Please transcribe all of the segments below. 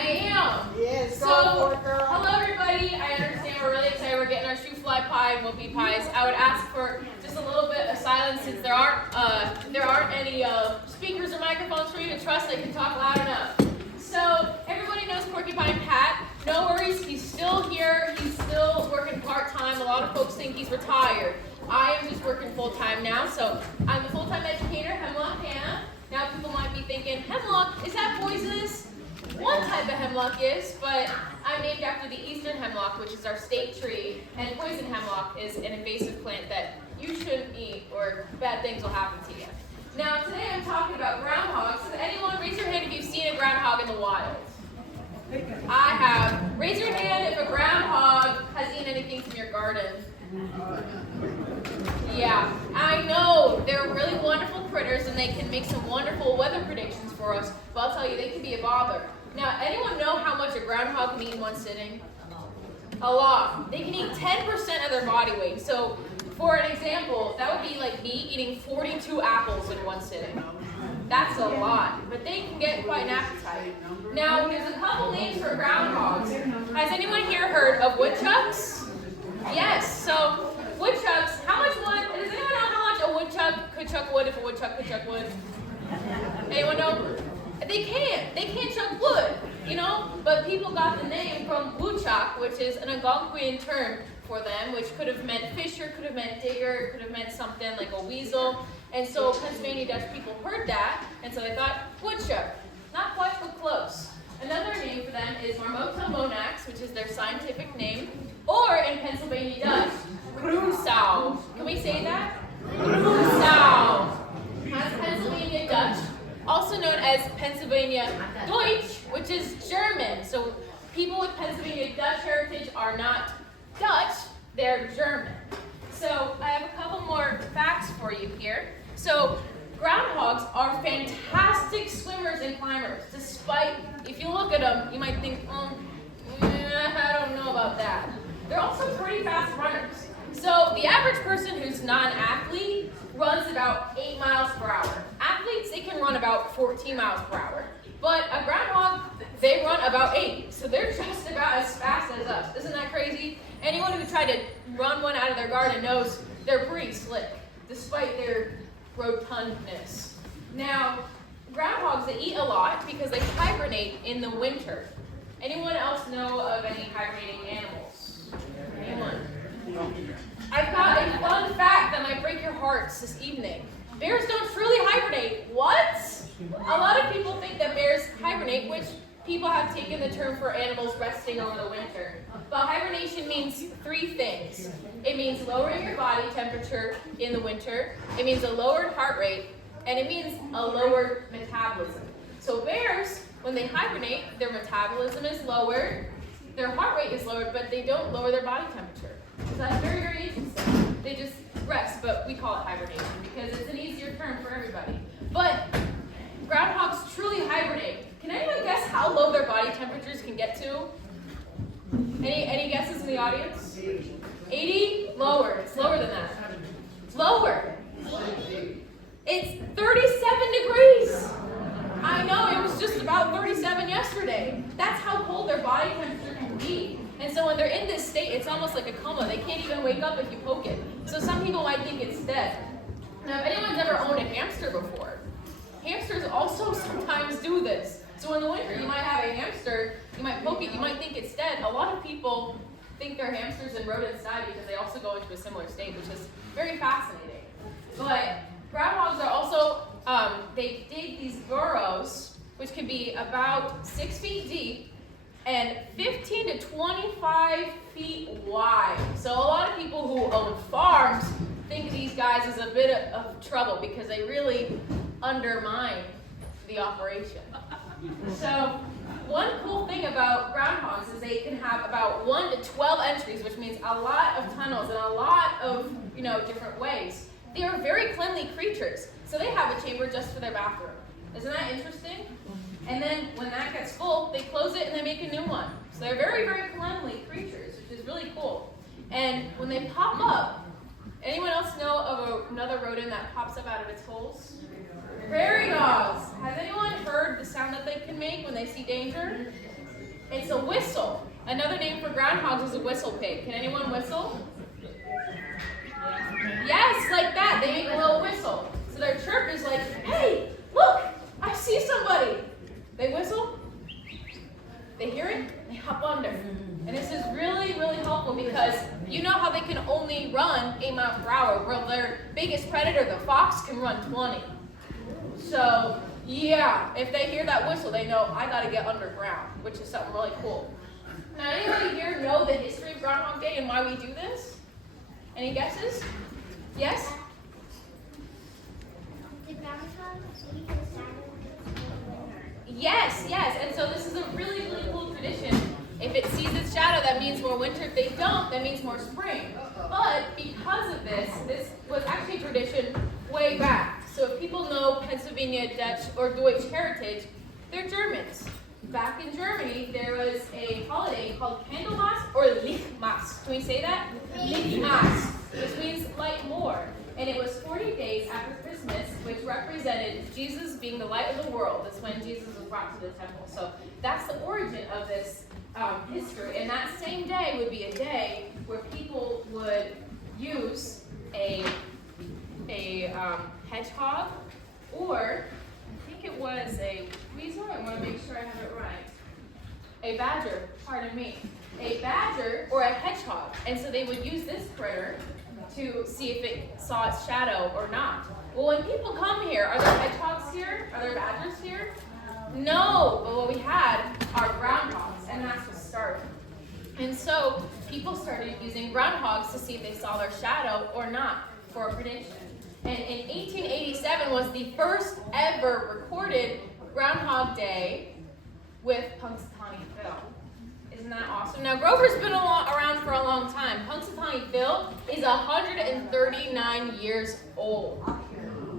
I am. Yes, So, go for it, girl. hello everybody. I understand we're really excited. We're getting our shoe fly pie and whoopie pies. I would ask for just a little bit of silence since there aren't any speakers or microphones for you to trust. They can talk loud enough. So everybody knows Porcupine Pat. No worries, he's still here. He's still working part-time. A lot of folks think he's retired. I am just working full-time now. So I'm a full-time educator, Hemlock Hannah. Now people might be thinking, hemlock, is that poisonous? One type of hemlock is, but I'm named after the eastern hemlock, which is our state tree, and poison hemlock is an invasive plant that you shouldn't eat or bad things will happen to you. Now today I'm talking about groundhogs. So anyone raise your hand if you've seen a groundhog in the wild? I have. Raise your hand if a groundhog has eaten anything from your garden. Yeah, I know they're really wonderful critters and they can make some wonderful weather predictions for us, but I'll tell you, they can be a bother. Now, anyone know how much a groundhog can eat in one sitting? A lot. They can eat 10% of their body weight. So, for an example, that would be like me eating 42 apples in one sitting. That's a lot, but they can get quite an appetite. Now, there's a couple names for groundhogs. Has anyone here heard of woodchucks? Yes, so woodchucks, how much wood, does anyone know how much a woodchuck could chuck wood if a woodchuck could chuck wood? Anyone know? They can't chuck wood, you know, but people got the name from woodchuck, which is an Algonquian term for them, which could have meant fisher, could have meant digger, could have meant something like a weasel, and so Pennsylvania Dutch people heard that, and so they thought, woodchuck, not quite, but close. Another name for them is Marmota monax, which is their scientific name, or in Pennsylvania Dutch, groensow. Can we say that? Groensow. That's Pennsylvania Dutch, also known as Pennsylvania Deutsch, which is German. So people with Pennsylvania Dutch heritage are not Dutch, they're German. So I have a couple more facts for you here. So groundhogs are fantastic swimmers and climbers. Despite, if you look at them, you might think, I don't know about that. They're also pretty fast runners. So the average person who's not an athlete runs about 8 miles per hour. Athletes, they can run about 14 miles per hour. But a groundhog, they run about 8. So they're just about as fast as us. Isn't that crazy? Anyone who tried to run one out of their garden knows they're pretty slick, despite their rotundness. Now, groundhogs, they eat a lot because they hibernate in the winter. Anyone else know of any hibernating animals? Anyone? I've got a fun fact that might break your hearts this evening. Bears don't truly hibernate. What? A lot of people think that bears hibernate, which people have taken the term for animals resting over the winter. But hibernation means 3 things. It means lowering your body temperature in the winter, it means a lowered heart rate, and it means a lowered metabolism. So bears, when they hibernate, their metabolism is lowered, their heart rate is lowered, but they don't lower their body temperature. So that's very, very interesting. They just rest, but we call it hibernation because it's an easier term for everybody. But groundhogs truly hibernate. Can anyone guess how low their body temperatures can get to? Any guesses in the audience? 80? Lower. It's lower than that. It's lower. It's 37 degrees. I know, it was just about 37 yesterday. That's how cold their body temperature can be. And so when they're in this state, it's almost like a coma. They can't even wake up if you poke it. So some people might think it's dead. Now, if anyone's ever owned a hamster before, hamsters also sometimes do this. So in the winter, you might have a hamster, you might poke it, you might think it's dead. A lot of people think their hamsters and rodents die because they also go into a similar state, which is very fascinating. But groundhogs are also, they dig these burrows, which can be about 6 feet deep and 15 to 25 feet wide. So a lot of people who own farms think these guys is a bit of trouble because they really undermine the operation. So one cool thing about groundhogs is they can have about 1 to 12 entries, which means a lot of tunnels and a lot of, different ways. They are very cleanly creatures, so they have a chamber just for their bathroom. Isn't that interesting? And then when that gets full, they close it and they make a new one. So they're very, very cleanly creatures, which is really cool. And when they pop up, anyone else know of another rodent that pops up out of its holes? Prairie dogs. Has anyone heard the sound that they can make when they see danger? It's a whistle. Another name for groundhogs is a whistle pig. Can anyone whistle? Yes, like that. They make a little whistle. So their chirp is like, hey, look, I see somebody. They whistle. They hear it, they hop under. And this is really, really helpful because you know how they can only run 8 miles per hour. Well, their biggest predator, the fox, can run 20. So, yeah, if they hear that whistle, they know I gotta get underground, which is something really cool. Now, anybody here know the history of Groundhog Day and why we do this? Any guesses? Yes? The groundhog see the shadow. Yes, yes. And so this is a really, really cool tradition. If it sees its shadow, that means more winter. If they don't, that means more spring. But because of this, this was actually a tradition way back. So if people know Pennsylvania Dutch or Deutsch heritage, they're Germans. Back in Germany, there was a holiday called Candlemas or Lichtmas. Can we say that? Lichtmas, which means light more. And it was 40 days after Christmas, which represented Jesus being the light of the world. That's when Jesus was brought to the temple. So that's the origin of this history. And that same day would be a day where people would use a hedgehog, or I think it was a weasel. I want to make sure I have it right. A badger, pardon me. A badger or a hedgehog. And so they would use this critter to see if it saw its shadow or not. Well, when people come here, are there hedgehogs here? Are there badgers here? No, but what we had are groundhogs, and that's what started. And so people started using groundhogs to see if they saw their shadow or not for a prediction. And in 1887 was the first ever recorded Groundhog Day with Punxsutawney Phil. Isn't that awesome? Now, Grover's been around for a long time. Punxsutawney Phil is 139 years old.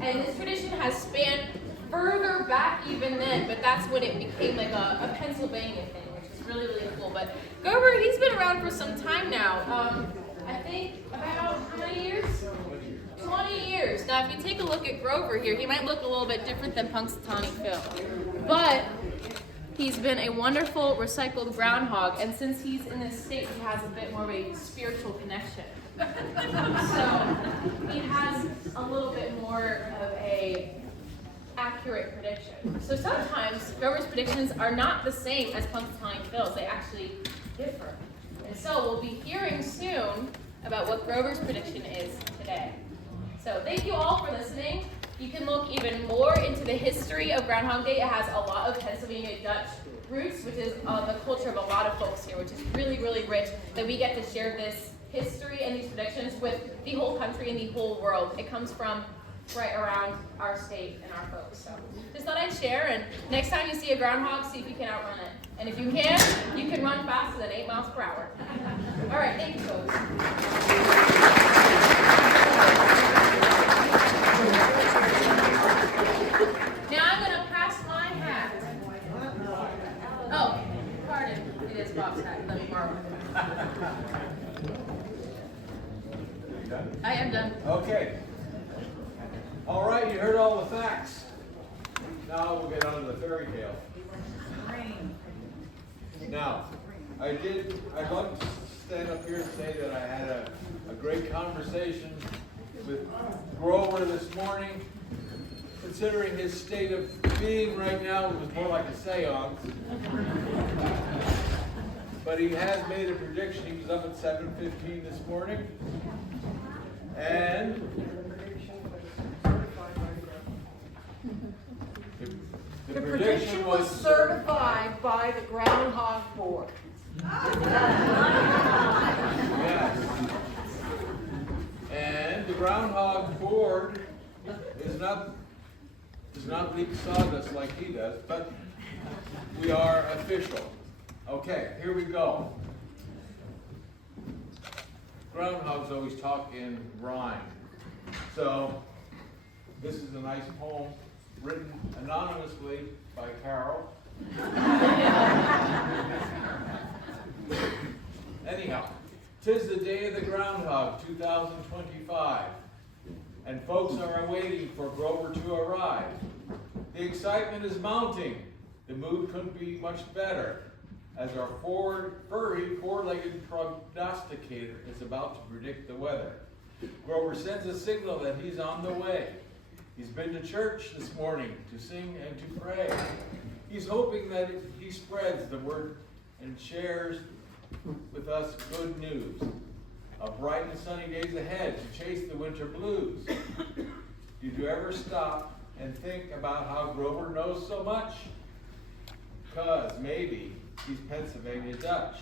And this tradition has spanned further back even then, but that's when it became like a Pennsylvania thing, which is really, really cool. But Grover, he's been around for some time now. I think about how many years? 20 years. Now, if you take a look at Grover here, he might look a little bit different than Punxsutawney Phil. But he's been a wonderful recycled groundhog, and since he's in this state, he has a bit more of a spiritual connection. So he has a little bit more of a accurate prediction. So sometimes Grover's predictions are not the same as Punxsutawney Phil's. They actually differ. And so we'll be hearing soon about what Grover's prediction is today. So thank you all for listening. You can look even more into the history of Groundhog Day. It has a lot of Pennsylvania Dutch roots, which is the culture of a lot of folks here, which is really, really rich, that we get to share this history and these predictions with the whole country and the whole world. It comes from right around our state and our folks. So just thought I'd share, and next time you see a groundhog, see if you can outrun it. And if you can run faster than 8 miles per hour. All right, thank you, folks. Now I'm going to pass my hat. Oh, pardon. It is Bob's hat. Let me borrow it. You done? I am done. Okay. All right, you heard all the facts. Now we'll get on to the fairy tale. Now, I'd like to stand up here and say that I had a great conversation with Grover this morning. Considering his state of being right now, it was more like a seance. But he has made a prediction. He was up at 7:15 this morning. And the prediction was certified by the Groundhog Board. Yes. And the Groundhog Board does not leak sawdust like he does, but we are official. Okay, here we go. Groundhogs always talk in rhyme. So this is a nice poem written anonymously by Carol. Anyhow, 'tis the day of the groundhog, 2025, and folks are waiting for Grover to arrive. The excitement is mounting. The mood couldn't be much better. as our furry, four-legged prognosticator is about to predict the weather. Grover sends a signal that he's on the way. He's been to church this morning to sing and to pray. He's hoping that he spreads the word and shares with us good news of bright and sunny days ahead to chase the winter blues. Did you ever stop and think about how Grover knows so much? 'Cause maybe he's Pennsylvania Dutch.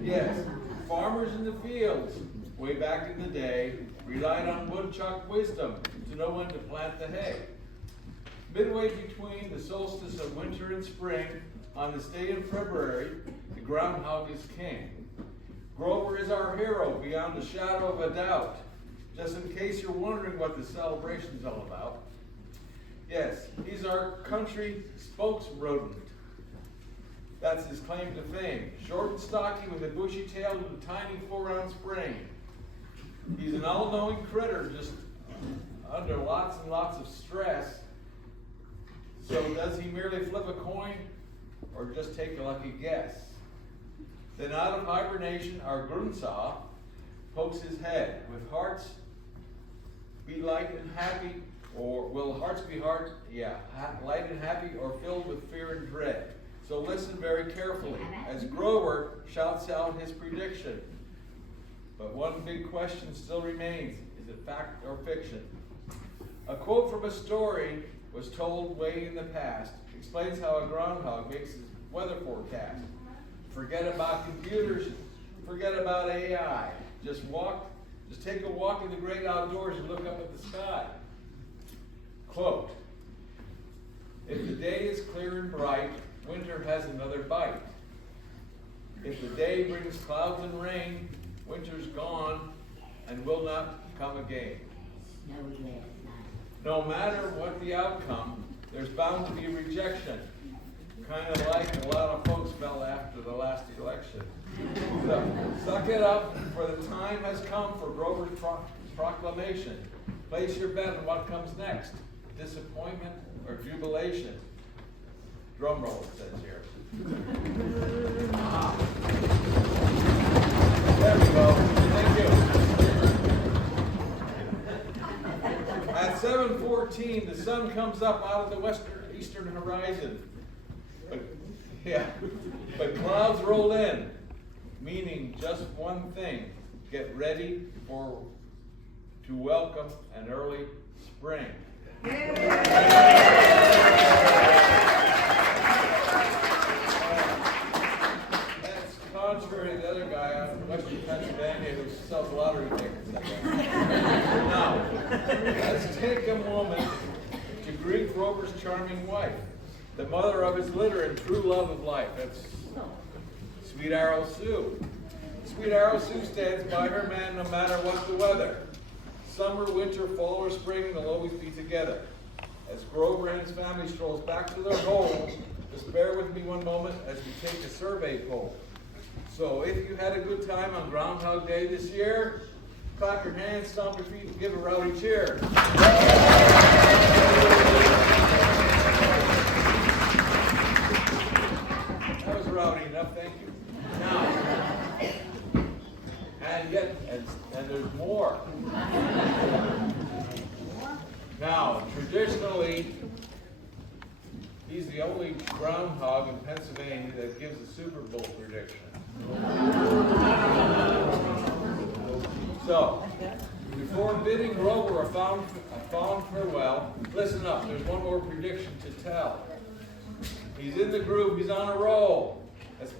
Yes, farmers in the fields, way back in the day, relied on woodchuck wisdom to know when to plant the hay. Midway between the solstice of winter and spring, on this day in February, the groundhog is king. Grover is our hero beyond a shadow of a doubt. Just in case you're wondering what the celebration's all about. Yes, he's our country spokesrodent. That's his claim to fame. Short and stocky with a bushy tail and a tiny 4-ounce brain. He's an all-knowing critter just under lots and lots of stress. So does he merely flip a coin or just take a lucky guess? Then out of hibernation, our Grunsaw pokes his head. With hearts be light and happy, or will hearts be light and happy or filled with fear and dread? So listen very carefully as Grover shouts out his prediction. But one big question still remains. Is it fact or fiction? A quote from a story was told way in the past. Explains how a groundhog makes his weather forecast. Forget about computers, forget about AI. Just take a walk in the great outdoors and look up at the sky. Quote, if the day is clear and bright, winter has another bite. If the day brings clouds and rain, winter's gone and will not come again. No matter what the outcome, there's bound to be rejection. Kind of like a lot of folks felt after the last election. So, suck it up, for the time has come for Grover's proclamation. Place your bet on what comes next, disappointment or jubilation. Drum roll, it says here. There we go. Thank you. At 7:14, the sun comes up out of the eastern horizon. But clouds roll in, meaning just one thing. Get ready to welcome an early spring. That's contrary to the other guy out in Western Pennsylvania who sells lottery tickets. Now, let's take a moment to greet Grover's charming wife, the mother of his litter and true love of life. That's Sweet Arrow Sue. Sweet Arrow Sue stands by her man no matter what the weather. Summer, winter, fall, or spring, they'll always be together. As Grover and his family strolls back to their home, just bear with me one moment as we take a survey poll. So if you had a good time on Groundhog Day this year, clap your hands, stomp your feet, and give a rowdy cheer. That was rowdy enough, thank you. Now, and there's more. Now, traditionally, he's the only groundhog in Pennsylvania that gives a Super Bowl prediction. So, before bidding Grover a fond farewell, listen up, there's one more prediction to tell. He's in the groove, he's on a roll, as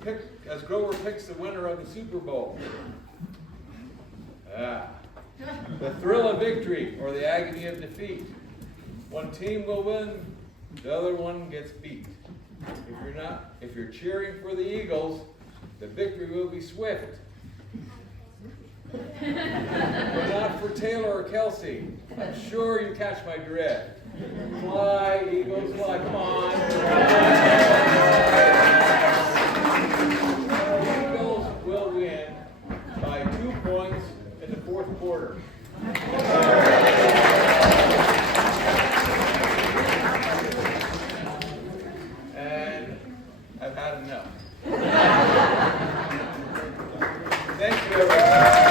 Grover picks the winner of the Super Bowl. The thrill of victory or the agony of defeat. One team will win, the other one gets beat. If you're cheering for the Eagles, the victory will be swift. But not for Taylor or Kelsey. I'm sure you catch my drift. Fly, Eagles, fly, come on. The Eagles will win by 2 points in the fourth quarter. And I've had enough. Thank you, everyone.